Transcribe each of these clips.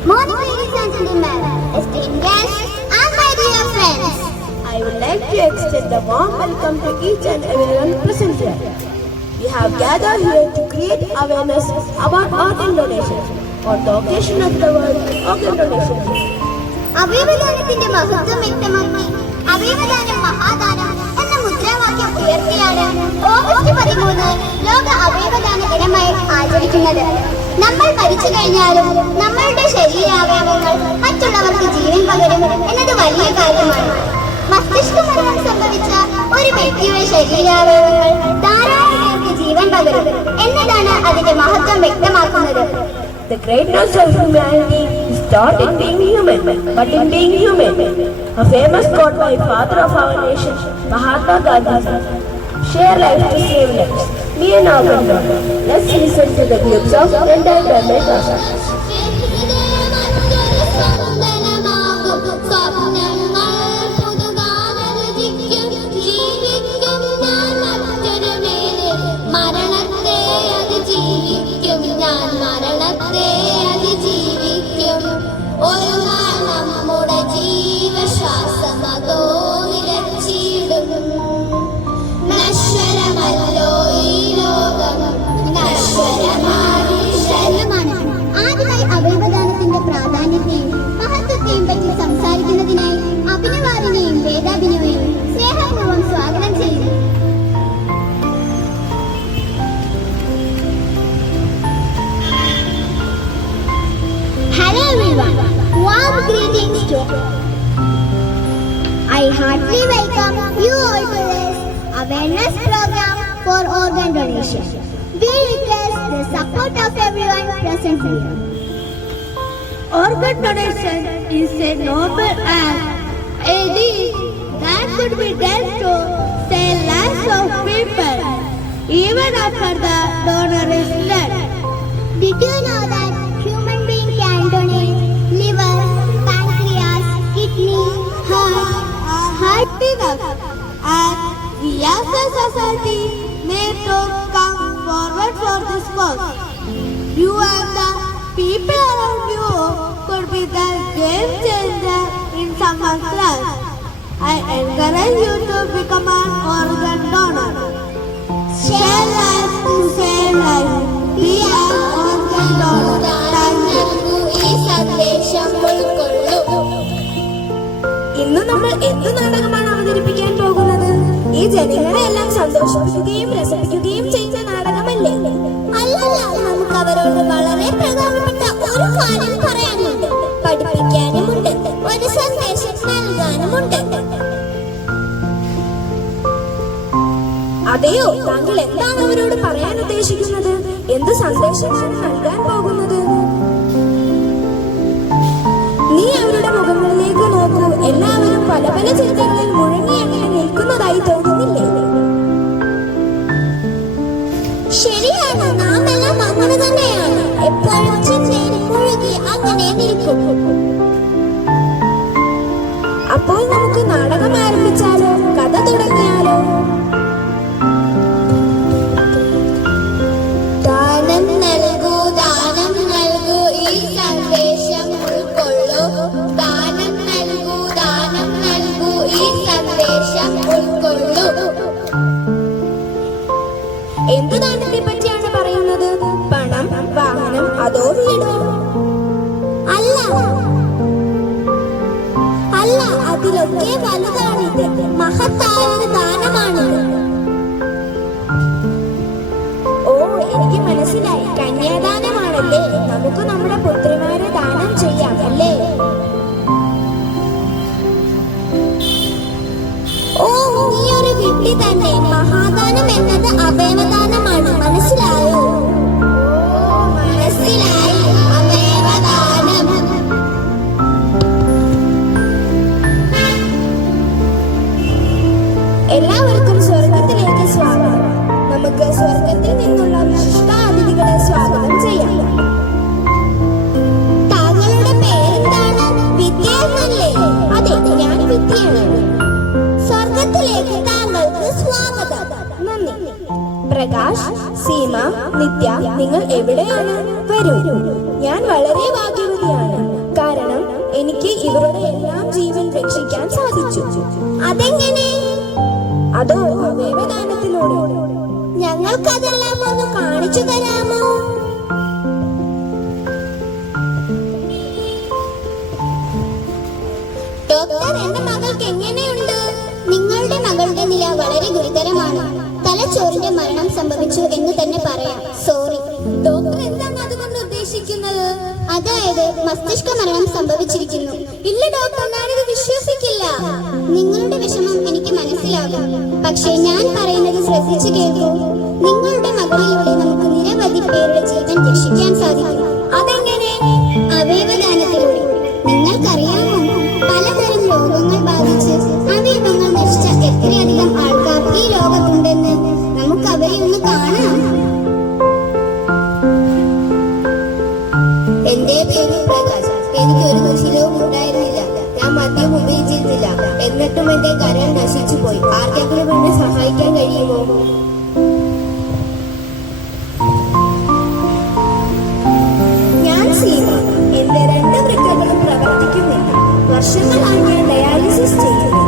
Good morning, ladies and gentlemen, esteemed guests, and my dear friends. I would like to extend a warm welcome to each and everyone present here. We have gathered here to create awareness about organ donation on the occasion of the World Organ Donation Day. അവയവദാനത്തിന്റെ മഹത്വം വ്യക്തമാക്കി അവയവദാനം മഹാദാനം എന്ന മുദ്രാവാക്യം ഉയർത്തിയാണ് August 13 ലോക അവയവദാന ദിനമായി ആചരിക്കുന്നത്. നമ്മൾ മരിച്ചു കഴിഞ്ഞാലും നമ്മളുടെ ശരീരാവയവങ്ങൾ മറ്റുള്ളവർക്ക് ജീവൻ പകരും എന്നത് വലിയ കാര്യമാണ്. മസ്തിഷ്ക മരണം സംഭവിച്ച ഒരു വ്യക്തിയുടെ ശരീരാവയവങ്ങൾ ധാരാളം പേർക്ക് ജീവൻ പകരും എന്നതാണ് അതിന്റെ മഹത്വം വ്യക്തമാക്കുന്നത്. The greatness of humanity is not in being human, but in being human. A famous quote by father of our nation, Mahatma Gandhi, share life to save lives. Be an organ donor. Let's listen to the clips of Rendai Dhamekasa. ആദ്യമായി അവയവദാനത്തിന്റെ പ്രാധാന്യത്തെയും മഹത്വത്തെയും പറ്റി സംസാരിക്കുന്നതിനായി അഭിനവാദിനെയും വേദാഭിനവയും സ്നേഹപൂർവ്വം സ്വാഗതം ചെയ്യുന്നു. Hello everyone, warm greetings to I heartily welcome you all to this awareness program for organ donation. We request the support of everyone present here. Organ donation is a noble act, a deed that could be done to save lives of people, even after the donor is dead. Did you know that human being can donate liver, pancreas, kidney, heart Enough, and we as a society need to come forward for this cause. You and the people around you could be the game changer in someone's life. I encourage you to become an organ donor. Share life to save life. Be an organ donor. Thank you. ഇന്ന് നമ്മൾ എന്ത് നാടകമാണ് അവതരിപ്പിക്കാൻ പോകുന്നത്? ഈ ജനങ്ങളെ എല്ലാം സന്തോഷിപ്പിക്കുകയും രസിപ്പിക്കുകയും ചെയ്യുന്ന നാടകമല്ലേ? അല്ലല്ല, നമുക്ക് അവരോട് വളരെ പ്രധാനപ്പെട്ട ഒരു കാര്യം പറയാനുണ്ട്, പഠിപ്പിക്കാനുമുണ്ട്, ഒരു സന്ദേശം നൽകാനുമുണ്ട്. അതെയോ? താങ്കൾ എന്താണ് അവരോട് പറയാൻ ഉദ്ദേശിക്കുന്നത്? എന്ത് സന്ദേശമാണ് നൽകാൻ പോകുന്നത്? നീ അവരുടെ മുഖങ്ങളിലേക്ക് നോക്കൂ. എല്ലാവരും പല പല ചിന്തകളിൽ മുഴങ്ങി അങ്ങനെ നിൽക്കുന്നതായി തോന്നുന്നില്ലേ? ശരിയാണ്, നാം എല്ലാം അങ്ങനെ തന്നെയാണ്. എപ്പോഴും ചിന്തയിൽ മുഴുകി അങ്ങനെ നിൽക്കും. അപ്പോൾ നമുക്ക് നാടകം ആരംഭിച്ചാലോ? കഥ തുടങ്ങിയാലോ? ദാനം നൽകൂ, ദാനം നൽകൂ, ഈ സന്ദേശം ഉൾക്കൊള്ളൂ. ദാനം നൽകൂ, ദാനം നൽകൂ, ഈ സന്ദേശം ഉൾക്കൊള്ളൂ. എന്ത് ദാനത്തെ പറ്റിയാണ് പറയുന്നത്? പണം, വാഹനം, അതോ വീടോ? അല്ല അല്ല, അതിലൊക്കെ വലുതാണിത്. മഹത്തായൊരു ദാനമാണിത്. ഓ, എനിക്ക് മനസ്സിലായി. കന്യാദാനമാണല്ലേ? നമുക്ക് നമ്മുടെ പുത്രിമാരെ ദാനം ചെയ്യാം അല്ലേ? ഓ, നീ ഒരു വിട്ടി തന്നെ. മഹാദാനം എന്നത് അവയവദാനമാണ്, മനസ്സിലായോ? മനസ്സിലായി, അവയവദാനം. എല്ലാവർക്കും സ്വർഗത്തിലേക്ക് സ്വാഗതം. നമുക്ക് സ്വർഗത്തിൽ നിന്നുള്ള വിശിഷ്ടാതിഥികളെ സ്വാഗതം ചെയ്യാം. താങ്കളുടെ പേരെന്താണ്? വിദ്യ എന്നല്ലേ? അതെ, ഞാൻ വിദ്യയാണ്. സ്വർഗത്തിലേക്ക് താങ്കൾക്ക് സ്വാഗതം. നന്ദി. പ്രകാശ്, സീമ, നിത്യ, നിങ്ങൾ എവിടെയാണ്? വരൂ. ഞാൻ വളരെ ഭാഗ്യവതിയാണ്. കാരണം എനിക്ക് ഇവരുടെ എല്ലാം ജീവൻ രക്ഷിക്കാൻ സാധിച്ചു. അതെങ്ങനെ? അതോ അവയവദാനത്തിലൂടെ. ഞങ്ങൾക്കതെല്ലാം ഒന്ന് കാണിച്ചു തരാമോ? ഡോക്ടർ, എന്റെ മകൾക്ക് എങ്ങനെയുണ്ട്? നിങ്ങളുടെ മകളുടെ നില വളരെ ഗുരുതരമാണ്. തലച്ചോറിന്റെ മരണം സംഭവിച്ചു എന്ന് തന്നെ പറയാം. സോറി. ഡോക്ടർ എന്താണ് അതുകൊണ്ട് ഉദ്ദേശിക്കുന്നത്? അതായത് മസ്തിഷ്ക മരണം സംഭവിച്ചിരിക്കുന്നു. ഇല്ല ഡോക്ടർ, ഞാനിത് വിശ്വസിക്കില്ല. നിങ്ങളുടെ വിഷമം എനിക്ക് മനസ്സിലാകും. പക്ഷേ ഞാൻ പറയുന്നത് ശ്രദ്ധിച്ചു കേൾക്കൂ. നിങ്ങളുടെ മകളിലൂടെ നമുക്ക് നിരവധി പേരുടെ ജീവൻ രക്ഷിക്കാൻ സാധിക്കും. അതെങ്ങനെ? അവയവദാനത്തിലൂടെ. നിങ്ങൾക്കറിയാമോ, പലതരം രോഗങ്ങൾ ബാധിച്ച് അവയവങ്ങൾ നശിച്ച എത്രയധികം ആൾക്കാർ ഈ ലോകത്തുണ്ടെന്ന്? നമുക്ക് അവരെ ഒന്ന് കാണാം. എന്റെ പേര് പ്രകാശ്. എനിക്ക് ഒരു ദുശീലവും ഉണ്ടായിരുന്നില്ല. ഞാൻ മദ്യം ഉപയോഗിച്ചിരുന്നില്ല. എന്നിട്ടും എന്റെ കരൾ നശിച്ചു പോയി. ആർക്കെങ്കിലും എന്നെ സഹായിക്കാൻ കഴിയുമോ? ഞാൻ സീമ. എന്റെ 2 വൃക്കകളും പ്രവർത്തിക്കുന്നില്ല. വർഷങ്ങളാണ് ഞാൻ ഡയാലിസിസ് ചെയ്യുന്നത്.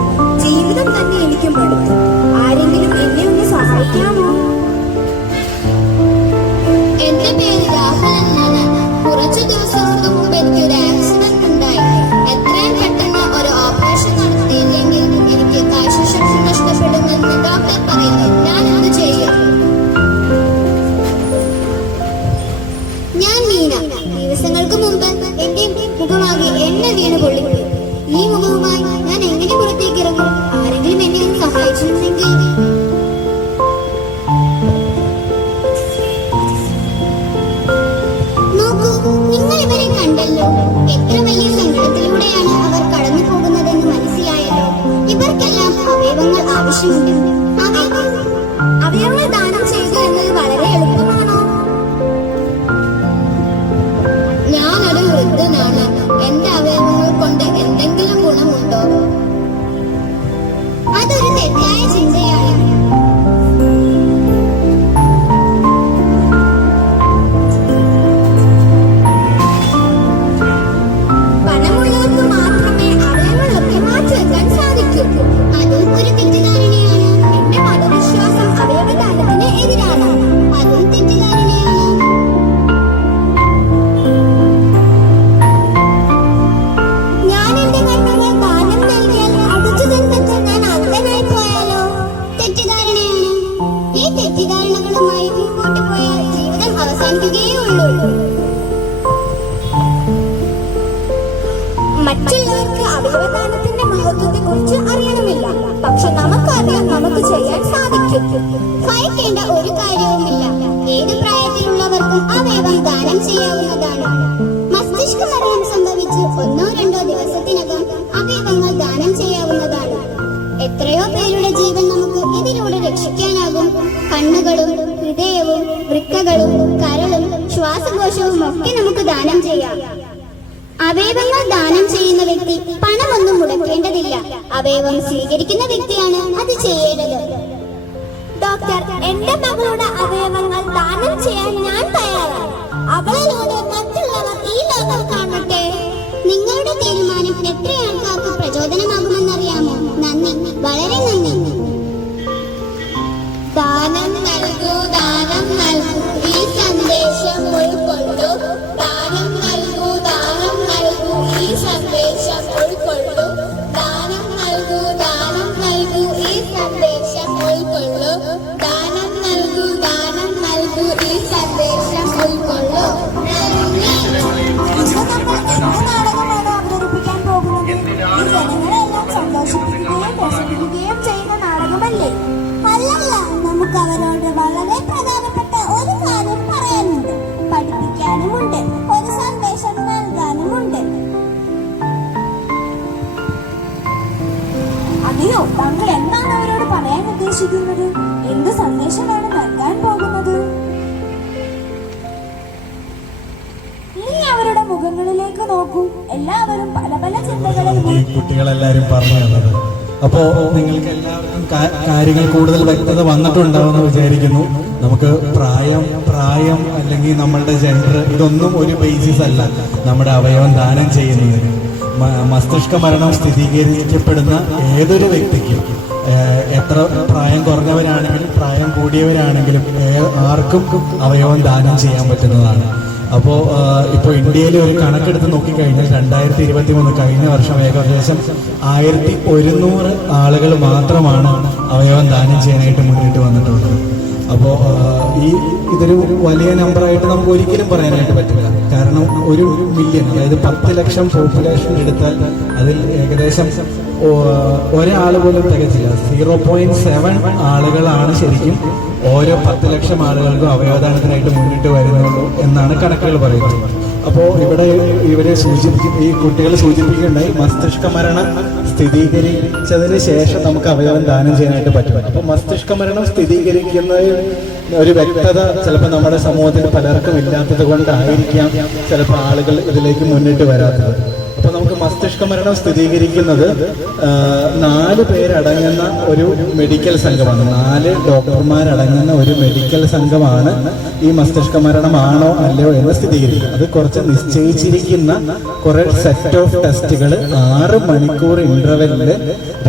ജീവിതം തന്നെ എനിക്ക് മടുത്തു. ആരെങ്കിലും എന്നെ ഒന്ന് സഹായിക്കാമോ? എന്റെ പേര് രാഹുൽ എന്നാണ്. കുറച്ചു ദിവസങ്ങൾക്ക് മുമ്പ് എനിക്കൊരു ആക്സിഡന്റ് ഉണ്ടായി. എത്രയും പെട്ടെന്ന് ഒരു ഓപ്പറേഷൻ നടത്തിയില്ലെങ്കിൽ എനിക്ക് കാഴ്ചശക്തി നഷ്ടപ്പെടുമെന്ന് ഡോക്ടർ പറയുന്നു. ഞാൻ എന്ത് ചെയ്യും? ഞാൻ മീന. ദിവസങ്ങൾക്ക് മുമ്പ് എന്റെ മുഖമാകെ എണ്ണ വീണ് പൊള്ളിപ്പോയി. ഈ മുഖവുമായി ഞാൻ എങ്ങനെ പുറത്തേക്ക് ഇറങ്ങും? ആരെങ്കിലും എന്നെ ഒന്ന് സഹായിച്ചിരുന്നെങ്കിൽ. നോക്കൂ, നിങ്ങൾ ഇവരെ കണ്ടല്ലോ. എത്ര വലിയ സങ്കടത്തിലൂടെയാണ് അവർ കടന്നു പോകുന്നതെന്ന് മനസ്സിലായല്ലോ. ഇവർക്കെല്ലാം അവയവങ്ങൾ ആവശ്യമുണ്ട്. അവയവങ്ങൾ ദാനം ചെയ്യുക എന്നത് വളരെ എളുപ്പമാണോ? ഞാനൊരു വൃദ്ധനാണ്. എന്റെ അവയവങ്ങൾ കൊണ്ട് എന്തെങ്കിലും ഗുണമുണ്ടോ? അതൊരു തെറ്റായ ചിന്തയാണ്. പണമുള്ളവർക്ക് മാത്രമേ അവയവങ്ങളൊക്കെ മാറ്റിവെക്കാൻ സാധിക്കൂ. അതും ഒരു തെറ്റിദ്ധാരണയാണ്. എന്റെ മതവിശ്വാസം അവയവദാനത്തിന് എതിരാണ്. അതും തെറ്റിദ്ധാരണയാണ്. ഞാൻ എന്റെ കണ്ണുകൾ ദാനം നൽകിയാൽ അടിച്ചു തന്നിട്ട് ഞാൻ അന്ധനായി പോയാലോ? തെറ്റിദ്ധാരണയാണ്. ഈ തെറ്റിദ്ധാരണകളുമായി മുമ്പോട്ട് പോയാൽ ജീവിതം അവസാനിക്കുകയേ ഉള്ളൂ. മറ്റുള്ളവർക്ക് അവയവദാനത്തിന്റെ മഹത്വത്തെ കുറിച്ച് അറിയണമില്ല. പക്ഷെ നമുക്കറിയാം, നമുക്ക് ചെയ്യാൻ സാധിക്കും. ഭയക്കേണ്ട ഒരു കാര്യവുമില്ല. ഏത് പ്രായത്തിലുള്ളവർക്കും അവയവം ദാനം ചെയ്യാവുന്നതാണ്. മസ്തിഷ്ക മരണം സംഭവിച്ച് 1-2 ദിവസത്തിനകം അവയവങ്ങൾ ദാനം ചെയ്യാവുന്നതാണ്. എത്രയോ പേരുടെ ജീവൻ നമുക്ക് ഇതിലൂടെ രക്ഷിക്കാനാകും. കണ്ണുകളും ഹൃദയവും വൃക്കകളും കരളും ശ്വാസകോശവും ഒക്കെ നമുക്ക് ദാനം ചെയ്യാം. അവയവങ്ങൾ ദാനം ചെയ്യുന്ന വ്യക്തി പണമൊന്നും മുടക്കേണ്ടതില്ല. അവയവം സ്വീകരിക്കുന്ന വ്യക്തിയാണ് അത് ചെയ്യേണ്ടത്. ഡോക്ടർ, എന്റെ മകളുടെ അവയവങ്ങൾ ദാനം ചെയ്യാൻ ഞാൻ തയ്യാറാണ്. അവളിലൂടെ മറ്റുള്ളവർ ഈ ലോകം കാണട്ടെ. നിങ്ങളുടെ തീരുമാനം എത്ര ആൾക്കാർക്ക് പ്രചോദനമാകുമെന്നറിയാമോ? നന്ദി, വളരെ നന്ദി. ദാനം നൽകൂ, ദാനം നൽകൂ, ഈ സന്ദേശം ഉൾക്കൊള്ളൂ. ദാനം നൽകൂ, ദാനം നൽകൂ, ഈ സന്ദേശം ഉൾക്കൊള്ളൂ. ദാനം നൽകൂ, ദാനം നൽകൂ, ഈ സന്ദേശം ഉൾക്കൊള്ളൂ. ദാനം നൽകൂ, ദാനം നൽകൂ, ഈ സന്ദേശം ഉൾക്കൊള്ളൂ. നാടകമാണ് അവതരിപ്പിക്കാൻ പോകുന്നത്. ഈ ജനങ്ങളെല്ലാം സന്തോഷിപ്പിക്കുകയും രസിപ്പിക്കുകയും ചെയ്യുന്ന നാടകമല്ലേ? അല്ലല്ല, നമുക്ക് അവരോട് വളരെ പ്രധാനപ്പെട്ട ഒരു കാര്യം പറയാനുണ്ട്. പഠിപ്പിക്കാനുമുണ്ട്, ഒരു സന്ദേശം നൽകാനുമുണ്ട്. അതെയോ? താങ്കൾ എന്താണ് അവരോട് പറയാൻ ഉദ്ദേശിക്കുന്നത്? എന്ത് സന്ദേശമാണ് നൽകാൻ പോകുന്നത്? നീ അവരുടെ മുഖങ്ങളിലേക്ക് നോക്കൂ. എല്ലാവരും പല പല ചിന്തകളിൽ കുട്ടികളെല്ലാരും പറഞ്ഞു തന്നത്. അപ്പോൾ നിങ്ങൾക്ക് എല്ലാവർക്കും കാര്യങ്ങൾ കൂടുതൽ വ്യക്തത വന്നിട്ടുണ്ടാവുമെന്ന് വിചാരിക്കുന്നു. നമുക്ക് പ്രായം അല്ലെങ്കിൽ നമ്മളുടെ ജെൻഡർ ഇതൊന്നും ഒരു ബേസിസ് അല്ല നമ്മുടെ അവയവം ദാനം ചെയ്യുന്നതിന്. മസ്തിഷ്ക മരണം സ്ഥിരീകരിക്കപ്പെടുന്ന ഏതൊരു വ്യക്തിക്കും എത്ര പ്രായം കുറഞ്ഞവരാണെങ്കിലും പ്രായം കൂടിയവരാണെങ്കിലും ആർക്കും അവയവം ദാനം ചെയ്യാൻ പറ്റുന്നതാണ്. അപ്പോൾ ഇപ്പോൾ ഇന്ത്യയിൽ ഒരു കണക്കെടുത്ത് നോക്കിക്കഴിഞ്ഞാൽ 2023 കഴിഞ്ഞ വർഷം ഏകദേശം 1100 ആളുകൾ മാത്രമാണ് അവയവം ദാനം ചെയ്യാനായിട്ട് മുന്നിട്ട് വന്നിട്ടുള്ളത്. അപ്പോൾ ഇതൊരു വലിയ നമ്പറായിട്ട് നമുക്ക് ഒരിക്കലും പറയാനായിട്ട് പറ്റില്ല. കാരണം 1 മില്യൺ, അതായത് 10 ലക്ഷം പോപ്പുലേഷൻ എടുത്താൽ അതിൽ ഏകദേശം ഒരാൾ പോലും തികച്ചില്ല. 0.7 ആളുകളാണ് ശരിക്കും ഓരോ 10 ലക്ഷം ആളുകൾക്കും അവയവദാനത്തിനായിട്ട് മുന്നിട്ട് വരുന്നുള്ളൂ എന്നാണ് കണക്കുകൾ പറയുന്നത്. അപ്പോൾ ഈ കുട്ടികൾ സൂചിപ്പിക്കുകയുണ്ടായി മസ്തിഷ്ക മരണം സ്ഥിരീകരിച്ചതിന് ശേഷം നമുക്ക് അവയവം ദാനം ചെയ്യാനായിട്ട് പറ്റും. അപ്പോൾ മസ്തിഷ്ക മരണം സ്ഥിരീകരിക്കുന്നതിൽ ഒരു വ്യക്തത ചിലപ്പോൾ നമ്മുടെ സമൂഹത്തിൽ പലർക്കും ഇല്ലാത്തത് കൊണ്ടായിരിക്കാം ചിലപ്പോൾ ആളുകൾ ഇതിലേക്ക് മുന്നിട്ട് വരാത്തത്. അപ്പോൾ നമുക്ക് മസ്തിഷ്ക മരണം സ്ഥിരീകരിക്കുന്നത് 4 പേരടങ്ങുന്ന ഒരു മെഡിക്കൽ സംഘമാണ്. 4 ഡോക്ടർമാരടങ്ങുന്ന ഒരു മെഡിക്കൽ സംഘമാണ് ഈ മസ്തിഷ്ക മരണമാണോ അല്ലയോ എന്ന് സ്ഥിരീകരിക്കുന്നത്. അത് കുറച്ച് നിശ്ചയിച്ചിരിക്കുന്ന കുറെ സെറ്റ് ഓഫ് ടെസ്റ്റുകൾ 6 മണിക്കൂർ ഇന്റർവെല്ലിൽ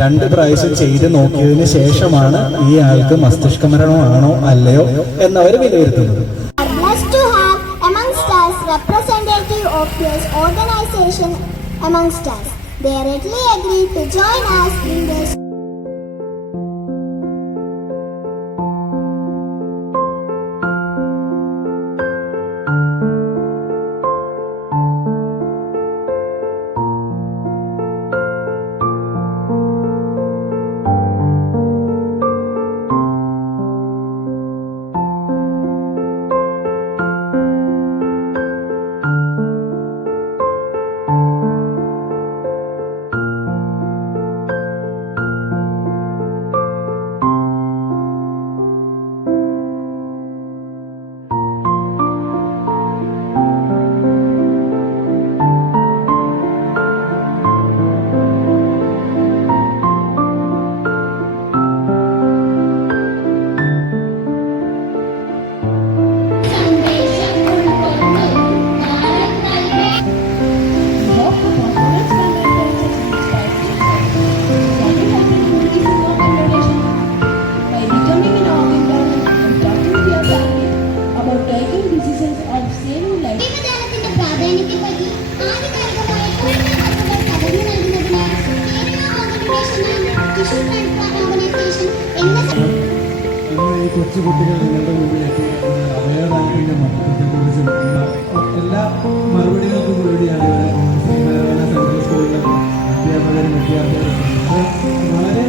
2 പ്രാവശ്യം ചെയ്ത് നോക്കിയതിന് ശേഷമാണ് ഈ ആൾക്ക് മസ്തിഷ്ക മരണമാണോ അല്ലയോ എന്നവർ വിലയിരുത്തുന്നത്. Representative of this organization amongst us. They readily agreed to join us in this. ഈ കൊച്ചുകുട്ടികൾ നിങ്ങളുടെ മുമ്പിലേക്ക് അവയവദാനത്തിൻ്റെ മഹത്വത്തെക്കുറിച്ചും എല്ലാ മറുപടികൾക്കും കൂടിയാണ് ഇവിടെ സെൻട്രൽ സ്കൂളിലെ അധ്യാപകരും വിദ്യാർത്ഥികളും വളരെ